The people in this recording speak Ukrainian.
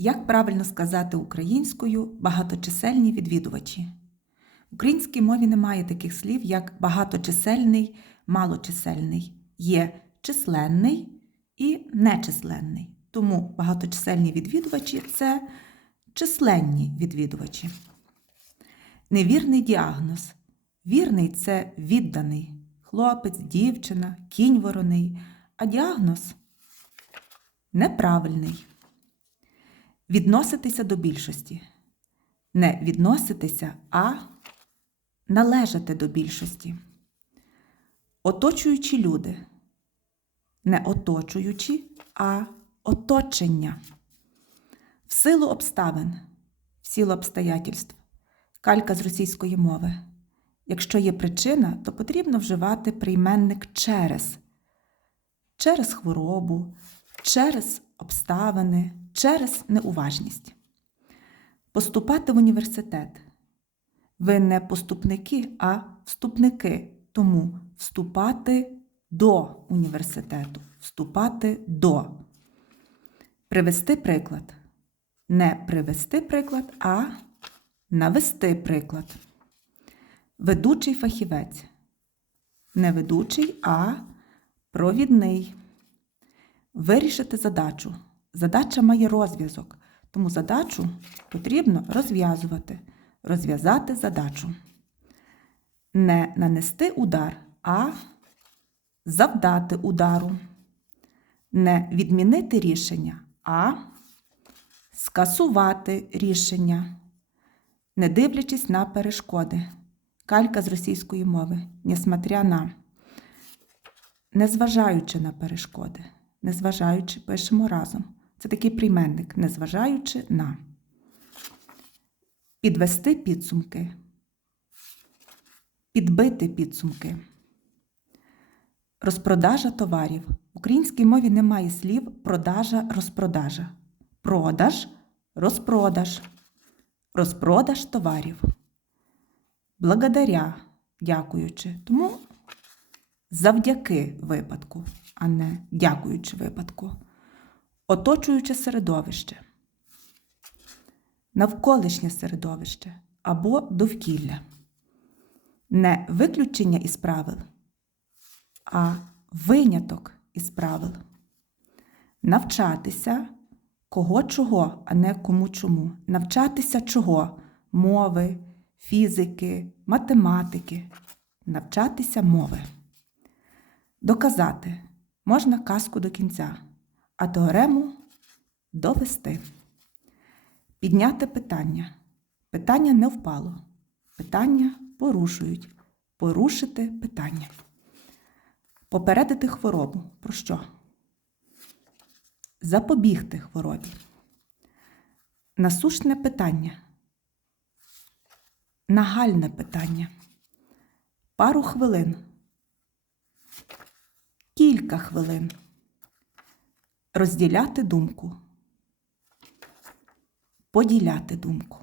Як правильно сказати українською багаточисельні відвідувачі? В українській мові немає таких слів, як багаточисельний, малочисельний. Є численний і нечисленний. Тому багаточисельні відвідувачі це численні відвідувачі. Невірний діагноз. Вірний це відданий. Хлопець, дівчина, кінь вороний, а діагноз неправильний. Відноситися до більшості. Не відноситися, а належати до більшості. Оточуючі люди. Не оточуючі, а оточення. В силу обставин, в силу обстоятельств. Калька з російської мови. Якщо є причина, то потрібно вживати прийменник через. Через хворобу, через обставини, через неуважність. Поступати в університет. Ви не поступники, а вступники. Тому вступати до університету. Вступати до. Привести приклад. Не привести приклад, а навести приклад. Ведучий фахівець. Не ведучий, а провідний. Вирішити задачу. Задача має розв'язок, тому задачу потрібно розв'язувати. Розв'язати задачу. Не нанести удар, а завдати удару. Не відмінити рішення, а скасувати рішення. Не дивлячись на перешкоди. Калька з російської мови, несмотря на. Незважаючи на перешкоди. Незважаючи, пишемо разом. Це такий прийменник, незважаючи на. Підвести підсумки. Підбити підсумки. Розпродажа товарів. В українській мові немає слів продажа, розпродажа. Продаж, розпродаж. Розпродаж товарів. Благодаря, дякуючи. Тому завдяки випадку, а не дякуючи випадку. Оточуюче середовище. Навколишнє середовище або довкілля. Не виключення із правил, а виняток із правил. Навчатися кого чого, а не кому чому. Навчатися чого? Мови, фізики, математики. Навчатися мови. Доказати можна казку до кінця, а теорему довести. Підняти питання. Питання не впало. Питання порушують. Порушити питання. Попередити хворобу. Про що? Запобігти хворобі. Насущне питання. Нагальне питання. Пару хвилин. Кілька хвилин. Розділяти думку. Поділяти думку.